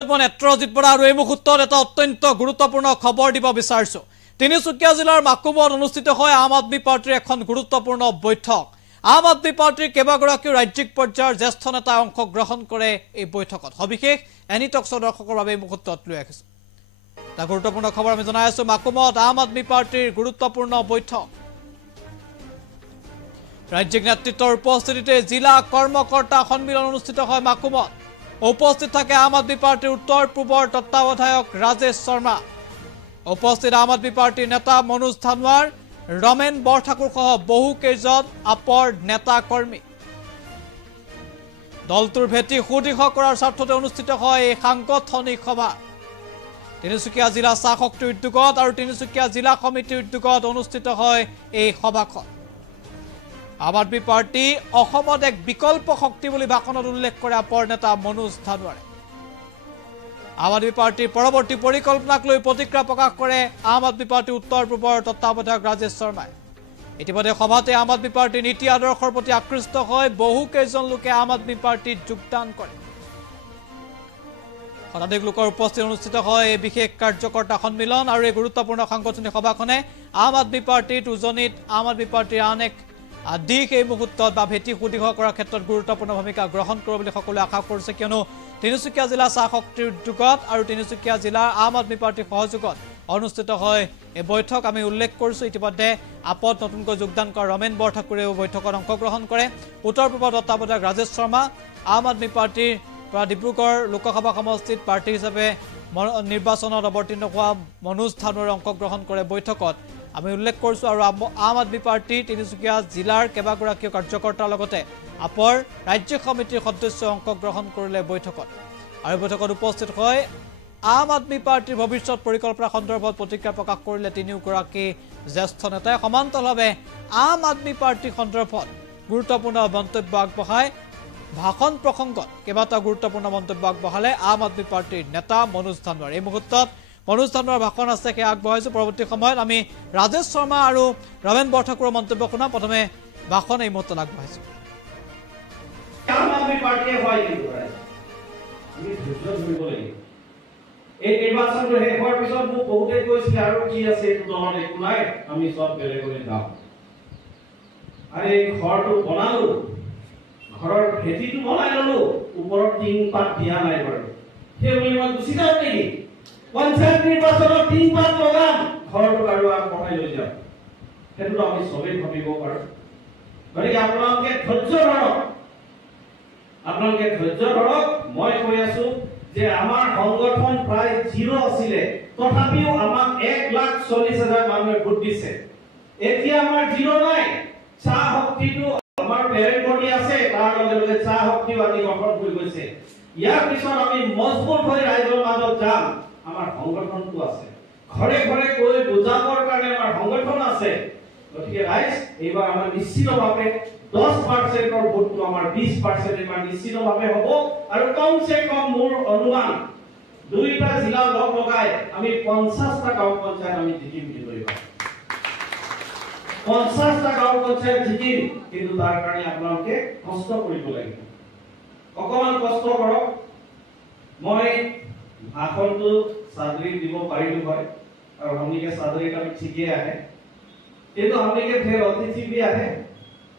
নেত্ৰজিৎ বৰা আৰু এই মুহূৰ্তত এটা অত্যন্ত গুৰুত্বপূৰ্ণ খবৰ দিব বিচাৰিছো। তিনিচুকীয়া জিলাৰ মাকুমত অনুষ্ঠিত হয় আম আদমি পাৰ্টিৰ এখন গুৰুত্বপূৰ্ণ বৈঠক। আম আদমি পাৰ্টিৰ কেইবাগৰাকীও ৰাজ্যিক পৰ্যায়ৰ জ্যেষ্ঠ নেতাই অংশগ্ৰহণ কৰে এই বৈঠকত। সবিশেষ এনিটক্সৰ দৰ্শকৰ বাবে এই মুহূৰ্তত লৈ আহিছো। এটা গুৰুত্বপূৰ্ণ খবৰ আমি জনাই আছো। মাকুমত আম আদমি পাৰ্টিৰ গুৰুত্বপূৰ্ণ বৈঠক। ৰাজ্যিক নেতৃত্বৰ উপস্থিতিতে জিলা কৰ্মকৰ্তা সন্মিলন অনুষ্ঠিত হয় মাকুমত। উপস্থিত থাকে আম আদমি পাৰ্টিৰ উত্তৰ পূবৰ তত্ত্বাৱধায়ক ৰাজেশ শৰ্মা। উপস্থিত আম আদমি পাৰ্টিৰ নেতা মনোজ ধানোৱাৰ, ৰমেন বৰঠাকুৰ সহ বহু কেইজন আপৰ নেতা কৰ্মী। দলটোৰ ভেটি সুদৃঢ় কৰাৰ স্বাৰ্থতে অনুষ্ঠিত হয় এই সাংগঠনিক সভা। তিনিচুকীয়া জিলা চাহ শক্তি উদ্যোগত আৰু তিনিচুকীয়া জিলা সমিতিৰ উদ্যোগত অনুষ্ঠিত হয় এই সভাখন। আম আদমি পাৰ্টি অসমত এক বিকল্প শক্তি বুলি ভাষণত উল্লেখ কৰে আপৰ নেতা মনোজ ধানোৱাৰে। আম আদমি পাৰ্টিৰ পৰৱৰ্তী পৰিকল্পনাক লৈ প্ৰতিক্ৰিয়া প্ৰকাশ কৰে আম আদমি পাৰ্টিৰ উত্তৰ পূবৰ তত্ত্বাৱধায়ক ৰাজেশ শৰ্মাই। ইতিমধ্যে সভাতে আম আদমি পাৰ্টিৰ নীতি আদৰ্শৰ প্ৰতি আকৃষ্ট হৈ বহু কেইজন লোকে আম আদমি পাৰ্টিত যোগদান কৰে। শতাধিক লোকৰ উপস্থিতি অনুষ্ঠিত হয় এই বিশেষ কাৰ্যকৰ্তা সন্মিলন আৰু এই গুৰুত্বপূৰ্ণ সাংগঠনিক সভাখনে আম আদমি পাৰ্টিত উজনিত আম আদমি পাৰ্টিৰ আন এক দিশ এই মুহূৰ্তত বা ভেটি সুদৃঢ় কৰাৰ ক্ষেত্ৰত গুৰুত্বপূৰ্ণ ভূমিকা গ্ৰহণ কৰিব বুলি সকলোৱে আশা কৰিছে, কিয়নো তিনিচুকীয়া জিলা চাহ শক্তিৰ উদ্যোগত আৰু তিনিচুকীয়া জিলাৰ আম আদমি পাৰ্টিৰ সহযোগত অনুষ্ঠিত হয় এই বৈঠক। আমি উল্লেখ কৰিছোঁ ইতিমধ্যে আপত নতুনকৈ যোগদান কৰা ৰমেন বৰঠাকুৰেও বৈঠকত অংশগ্ৰহণ কৰে। উত্তৰ পূবৰ তত্ত্বাৱধায়ক ৰাজেশ শৰ্মা, আম আদমি পাৰ্টিৰ পৰা ডিব্ৰুগড় লোকসভা সমষ্টিত প্ৰাৰ্থী হিচাপে নিৰ্বাচনত অৱতীৰ্ণ হোৱা মনোজ ধানোৱাৰে অংশগ্ৰহণ কৰে বৈঠকত। আমি উল্লেখ কৰিছোঁ আৰু আম আদমি পাৰ্টিৰ তিনিচুকীয়া জিলাৰ কেইবাগৰাকীও কাৰ্যকৰ্তাৰ লগতে আপৰ ৰাজ্যিক সমিতিৰ সদস্যই অংশগ্ৰহণ কৰিলে বৈঠকত। আৰু বৈঠকত উপস্থিত হয় আম আদমি পাৰ্টিৰ ভৱিষ্যত পৰিকল্পনা সন্দৰ্ভত প্ৰতিক্ৰিয়া প্ৰকাশ কৰিলে তিনিওগৰাকী জ্যেষ্ঠ নেতাই। সমান্তৰালভাৱে আম আদমি পাৰ্টি সন্দৰ্ভত গুৰুত্বপূৰ্ণ মন্তব্য আগবঢ়ায়। ভাষণ প্ৰসংগত কেইবাটাও গুৰুত্বপূৰ্ণ মন্তব্য আগবঢ়ালে আম আদমি পাৰ্টিৰ নেতা মনোজ ধানোৱাৰ। এই মুহূৰ্তত মনোজ ধানোৱাৰ ভাষণ আছে, সেয়া আগবঢ়াইছোঁ। পৰৱৰ্তী সময়ত আমি ৰাজেশ শৰ্মা আৰু ৰমেন বৰঠাকুৰৰ মন্তব্য শুনাম। প্ৰথমে ভাষণ এই মুহূৰ্তত আগবঢ়াইছোঁ। এই নিৰ্বাচনটো শেষ হোৱাৰ পিছত মোক বহুতে কৈছিলে আৰু কি আছে এইটো দলত একো নাই, আমি চব বেলেগলৈ যাওঁ। আৰু এই ঘৰটো বনালো, ঘৰৰ ভেটিটো বনাই ললো, ওপৰত টিং পাত দিয়া নাই বাৰু। সেই বুলি মই গুচি যাওঁ নেকি? পঞ্চায়ত নিৰ্বাচনত টিং পাত লগাম, ঘৰটো আৰু আগবঢ়াই লৈ যাম। সেইটোতো আমি চবেই ভাবিব পাৰোঁ। গতিকে আপোনালোকে ধৈৰ্য ধৰক, আপোনালোকে ধৈৰ্য ধৰক। মই কৈ আছো যে আমাৰ সংগঠন প্ৰায় 0 আছিলে, তথাপিও আমাক 1,40,000 মানুহে ভোট দিছে। এতিয়া আমাৰ 0 নাই। চাহ শক্তিটো আমাৰ পেৰেণ্ট আছে, তাৰ লগে লগে চাহ শক্তিও আজি গঠন হৈ গৈছে। ইয়াৰ পিছত আমি মজবুত হৈ ৰাইজৰ মাজত যাম। আমাৰ সংগঠনটো আছে, ঘৰে ঘৰে গৈ বুজাবৰ কাৰণে আমাৰ সংগঠন আছে। গতিকে ৰাইজ এইবাৰ আমাৰ নিশ্চিতভাৱে 10%ৰ ভোটটো আমাৰ 20% এবাৰ নিশ্চিতভাৱে হ'ব। আৰু কমচে কম মোৰ অনুমান 2টা জিলা লগ লগাই আমি 50টা গাঁও পঞ্চায়ত আমি জিকিম বুলি কৈ পাওঁ। 50টা গাঁও পঞ্চায়ত জিকিম, কিন্তু তাৰ কাৰণে আপোনালোকে কষ্ট কৰিব লাগিব। অকমান কষ্ট কৰক। মই ভাষণটো চাদৰি দিব পাৰিলো হয়, আৰু हमनिকে চাদৰিত আমি ঠিকেই আহে, কিন্তু हमनिके ফেৰ অতিথি भी আহে।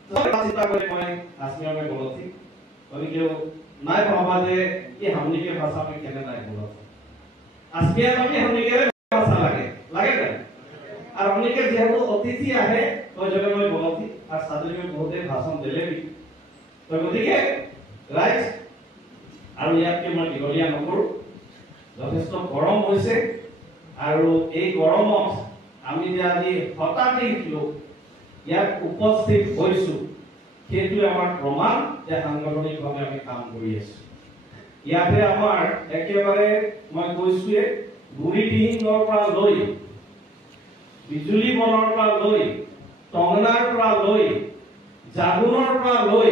চিন্তা কৰি মই আজমিয়া में बोलो थी, গতিকে নাই ভাবা যে কি हमनिके ভাষা में কেনে নাই बोलो। আজমিয়া মানে हमनिके ভাষা লাগে লাগে না। আর हमनिके যেহেতু অতিথি আহে তো জনে মই बोलो थी, আর সাদরি में বহুতে ভাষণ দিলে भी। তো গতিকে রাইট আৰু ইয়াতকে মই দীঘলীয়া নকৰো। যথেষ্ট গৰম হৈছে, আৰু এই গৰমত আমি যে আজি শতাধিক লোক ইয়াত উপস্থিত হৈছো, সেইটো আমাৰ প্ৰমাণ যে সাংগঠনিকভাৱে আমি কাম কৰি আছো। ইয়াতে আমাৰ একেবাৰে মই কৈছোৱে গুৰিদিহিঙৰ পৰা লৈ বিজুলী বনৰ পৰা লৈ টংনাৰ পৰা লৈ জাগুনৰ পৰা লৈ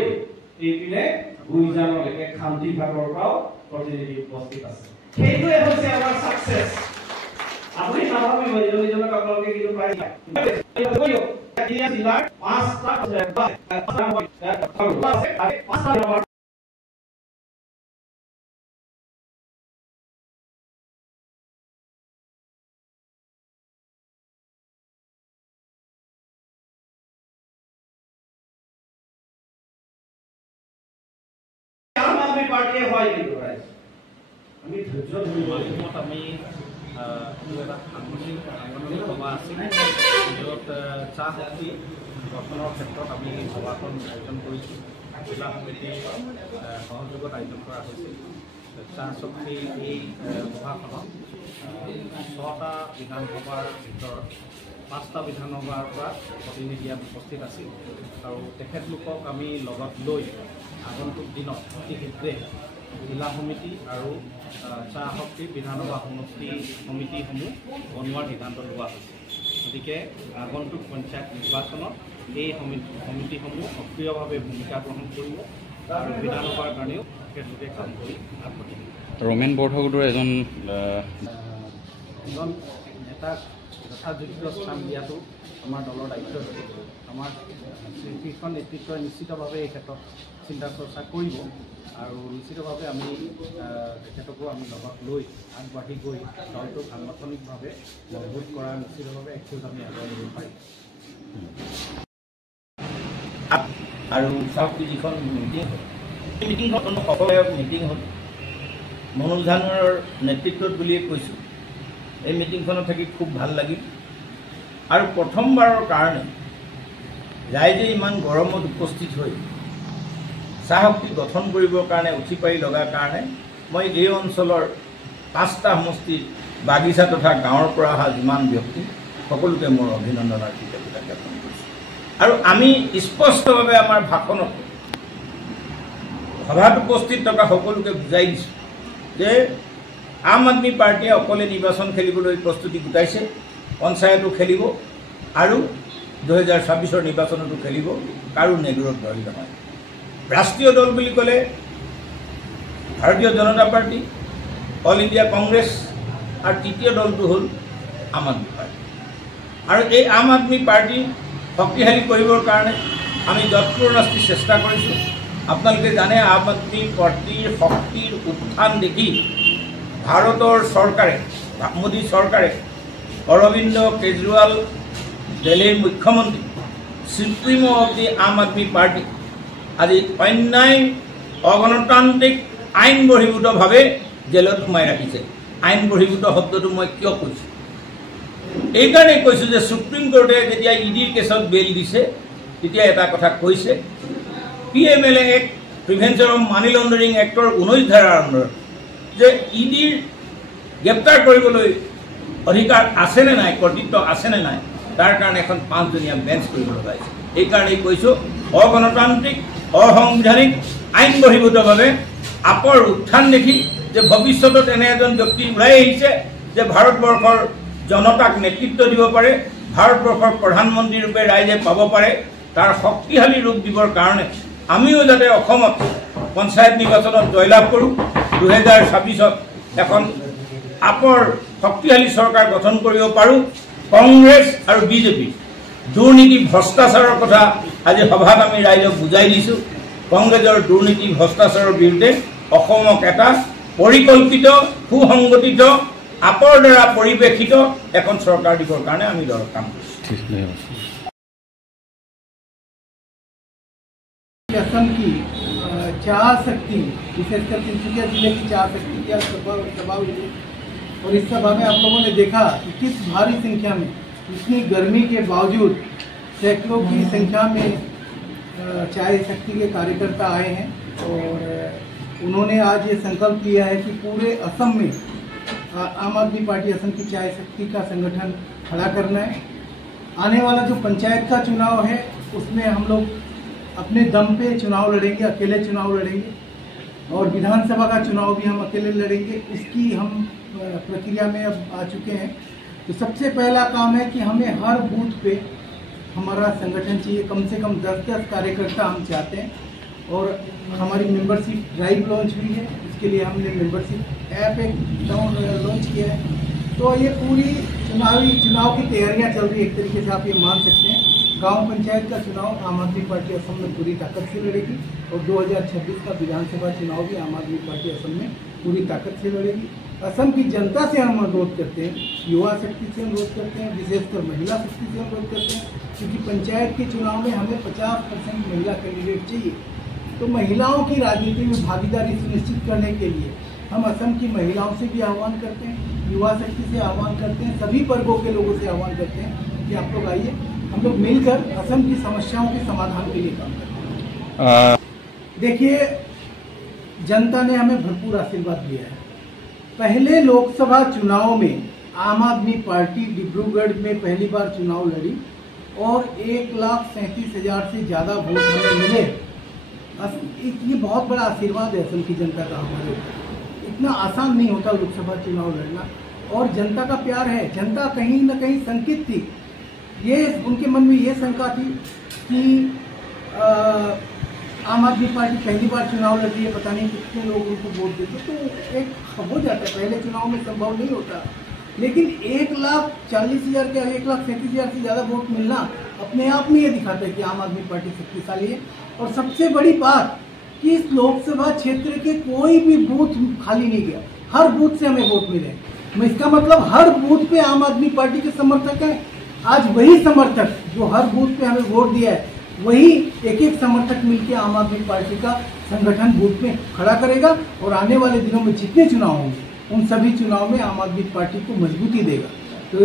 এইপিনে গুইজানলৈকে খান্তিঘাটৰ পৰাও প্ৰতিনিধি উপস্থিত আছে। সেইটোৱে হৈছে আমাৰ সাকসেস। আপুনি নাভাবিব ইজনক আপোনালোকে কিন্তু প্ৰায় জিলাৰ 5টা পাৰ্টিয়ে হয় কিন্তু ৰাইজ আমি ধৈৰ্য ধৰিব লাগিব। আমি সাংগঠনিক সভা আছিল য'ত চাহ শক্তি গঠনৰ ক্ষেত্ৰত আমি সভাখন আয়োজন কৰিছোঁ। জিলা সমিতিৰ সহযোগত আয়োজন কৰা হৈছিল। চাহ শক্তিৰ এই সভাখনত 6টা বিধানসভাৰ ভিতৰত 5টা বিধানসভাৰ পৰা প্ৰতিনিধি উপস্থিত আছিল আৰু তেখেতলোকক আমি লগত লৈ আগন্তুক দিনত অতি শীঘ্ৰে জিলা সমিতি আৰু চাহ শক্তি বিধানসভা সমিতিসমূহ বনোৱাৰ সিদ্ধান্ত লোৱা হৈছে। গতিকে আগন্তুক পঞ্চায়ত নিৰ্বাচনত এই সমিতিসমূহ সক্ৰিয়ভাৱে ভূমিকা গ্ৰহণ কৰিব আৰু বিধানসভাৰ কাৰণেও তেখেতলোকে কাম কৰি আগবাঢ়িব। ৰমেন বৰঠাকুৰৰ এজন নেতাক যথাযোগ্য স্থান দিয়াটো আমাৰ দলৰ দায়িত্ব। আমাৰ শীৰ্ষ নেতৃত্বই নিশ্চিতভাৱে এই ক্ষেত্ৰত চিন্তা চৰ্চা কৰিব আৰু নিশ্চিতভাৱে আমি তেখেতকো আমি লগত লৈ আগবাঢ়ি গৈ দলটোক সাংগঠনিকভাৱে মজবুত কৰা নিশ্চিতভাৱে একখোজ আমি আগুৱাই নিব পাৰিম। আৰু চাওকটি যিখন মিটিং হ'ল এই মিটিংখন সফলদায়ক মিটিং হ'ল। মনোজ ধানৰ নেতৃত্বত বুলিয়ে কৈছোঁ। এই মিটিংখনত থাকি খুব ভাল লাগিল আৰু প্ৰথমবাৰৰ কাৰণে ৰাইজে ইমান গৰমত উপস্থিত হৈ চাহ শক্তি গঠন কৰিবৰ কাৰণে উঠি পাৰি লগাৰ কাৰণে মই এই অঞ্চলৰ 5টা সমষ্টিৰ বাগিচা তথা গাঁৱৰ পৰা অহা যিমান ব্যক্তি সকলোকে মোৰ অভিনন্দন আৰু কৃতজ্ঞতা জ্ঞাপন কৰিছোঁ। আৰু আমি স্পষ্টভাৱে আমাৰ ভাষণত সভাত উপস্থিত থকা সকলোকে বুজাই দিছোঁ যে আম আদমি পাৰ্টিয়ে অকলে নিৰ্বাচন খেলিবলৈ প্ৰস্তুতি গোটাইছে, পঞ্চায়তো খেলিব আৰু 2026 নিৰ্বাচনতো খেলিব, কাৰো নেগুৰত ধৰি নহয়। ৰাষ্ট্ৰীয় দল বুলি ক'লে ভাৰতীয় জনতা পাৰ্টি, অল ইণ্ডিয়া কংগ্ৰেছ আৰু তৃতীয় দলটো হ'ল আম আদমি পাৰ্টি। আৰু এই আম আদমি পাৰ্টি শক্তিশালী কৰিবৰ কাৰণে আমি যৎপৰোনাস্তি চেষ্টা কৰিছোঁ। আপোনালোকে জানে আম আদমি পাৰ্টিৰ শক্তিৰ উত্থান দেখি ভাৰতৰ চৰকাৰে, মোদী চৰকাৰে, অৰবিন্দ কেজৰিৱাল দিল্লীৰ মুখ্যমন্ত্ৰী, সুপ্ৰিমো অফ দি আম আদমি পাৰ্টি আজি অন্যায় অগণতান্ত্ৰিক আইন বহিৰ্ভূতভাৱে জেলত সোমাই ৰাখিছে। আইন বহিৰ্ভূত শব্দটো মই কিয় কৈছোঁ? এইকাৰণে কৈছোঁ যে সুপ্ৰিম কোৰ্টে যেতিয়া ইডিৰ কেছত বেইল দিছে তেতিয়া এটা কথা কৈছে, PMLA act, prevention of money laundering actor 19 ধাৰাৰ আণ্ডাৰত যে ইডিৰ গ্ৰেপ্তাৰ কৰিবলৈ অধিকাৰ আছেনে নাই, কৰ্তৃত্ব আছেনে নাই, তাৰ কাৰণে এখন 5জনীয়া বেঞ্চ কৰিব লগা হৈছে। এইকাৰণেই কৈছোঁ অগণতান্ত্ৰিক অসাংবিধানিক আইন বহিৰ্ভূতভাৱে আপৰ উত্থান দেখি যে ভৱিষ্যতত এনে এজন ব্যক্তি ওলাই আহিছে যে ভাৰতবৰ্ষৰ জনতাক নেতৃত্ব দিব পাৰে, ভাৰতবৰ্ষৰ প্ৰধানমন্ত্ৰী ৰূপে ৰাইজে পাব পাৰে, তাৰ শক্তিশালী ৰূপ দিবৰ কাৰণে আমিও যাতে অসমত পঞ্চায়ত নিৰ্বাচনত জয়লাভ কৰোঁ, 2026 এখন আপৰ শক্তিশালী চৰকাৰ গঠন কৰিব পাৰোঁ। কংগ্ৰেছ আৰু বিজেপি দুৰ্নীতি ভ্ৰষ্টাচাৰৰ কথা আজি সভাত আমি ৰাইজক বুজাই দিছোঁ। কংগ্ৰেছৰ দুৰ্নীতি ভ্ৰষ্টাচাৰৰ বিৰুদ্ধে অসমক এটা পৰিকল্পিত সুসংগঠিত আপৰ দ্বাৰা পৰিৱেশিত এখন চৰকাৰ দিবৰ কাৰণে আমি দলত কাম কৰিছোঁ। असम की चाह शक्ति, विशेषकर तिनसुकिया जिले की चाह शक्ति की सभा हुई और इस सभा में आप लोगों ने देखा कि किस भारी संख्या में, इतनी गर्मी के बावजूद सैकड़ों की संख्या में चाय शक्ति के कार्यकर्ता आए हैं और उन्होंने आज ये संकल्प लिया है कि पूरे असम में आम आदमी पार्टी असम की चाय शक्ति का संगठन खड़ा करना है। आने वाला जो पंचायत का चुनाव है उसमें हम लोग अपने दम पे चुनाव लड़ेंगे, अकेले चुनाव लड़ेंगे और विधानसभा का चुनाव भी हम अकेले लड़ेंगे। इसकी हम प्रक्रिया में अब आ चुके हैं। तो सबसे पहला काम है कि हमें हर बूथ पे हमारा संगठन चाहिए, कम से कम 10-10 कार्यकर्ता हम चाहते हैं और हमारी मेंबरशिप ड्राइव लॉन्च हुई है। इसके लिए हमने मेंबरशिप ऐप एक लॉन्च किया है। तो ये पूरी चुनाव की तैयारियां चल रही है, एक तरीके से आप ये मान सकते हैं। गांव पंचायत का चुनाव आम आदमी पार्टी असम में पूरी ताकत से लड़ेगी और 2026 का विधानसभा चुनाव भी आम आदमी पार्टी असम में पूरी ताकत से लड़ेगी। असम की जनता से हम अनुरोध करते हैं, युवा शक्ति से अनुरोध करते हैं, विशेषकर महिला शक्ति से अनुरोध करते हैं, क्योंकि पंचायत के चुनाव में हमें 50% महिला कैंडिडेट चाहिए। तो महिलाओं की राजनीति में भागीदारी सुनिश्चित करने के लिए हम असम की महिलाओं से भी आह्वान करते हैं, युवा शक्ति से आह्वान करते हैं, सभी वर्गों के लोगों से आह्वान करते हैं कि आप लोग आइए, हम लोग मिलकर असम की समस्याओं के समाधान के लिए काम करते हैं। देखिए, जनता ने हमें भरपूर आशीर्वाद दिया है। पहले लोकसभा चुनाव में आम आदमी पार्टी डिब्रूगढ़ में पहली बार चुनाव लड़ी और 1,37,000 से ज़्यादा वोट हमें मिले। ये बहुत बड़ा आशीर्वाद है असम की जनता का हमारे ऊपर। इतना आसान नहीं होता लोकसभा चुनाव लड़ना, और जनता का प्यार है। जनता कहीं न कहीं शंकित थी, ये उनके मन में ये शंका थी कि आम आदमी पार्टी पहली बार चुनाव लड़ रही है, पता नहीं कितने लोग उनको वोट देते, तो एक हो जाता है, पहले चुनाव में संभव नहीं होता। लेकिन 1,40,000 के 1,37,000 से ज़्यादा वोट मिलना अपने आप में ये दिखाता है कि आम आदमी पार्टी शक्तिशाली है। और सबसे बड़ी बात कि इस लोकसभा क्षेत्र के कोई भी बूथ खाली नहीं गया, हर बूथ से हमें वोट मिले। इसका मतलब हर बूथ पे आम आदमी पार्टी के समर्थक हैं। आज वही समर्थक जो हर बूथ पे हमें वोट दिया है, वही एक एक समर्थक मिलकर आम आदमी पार्टी का संगठन बूथ में खड़ा करेगा, और आने वाले दिनों में जितने चुनाव होंगे उन सभी चुनाव में आम आदमी पार्टी को मजबूती देगा। तो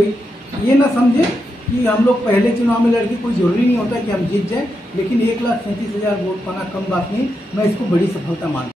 ये ना समझे कि हम लोग पहले चुनाव में लड़के, कोई जरूरी नहीं होता कि हम जीत जाएं, लेकिन 1,37,000 वोट पाना कम बात नहीं, मैं इसको बड़ी सफलता मानता हूं।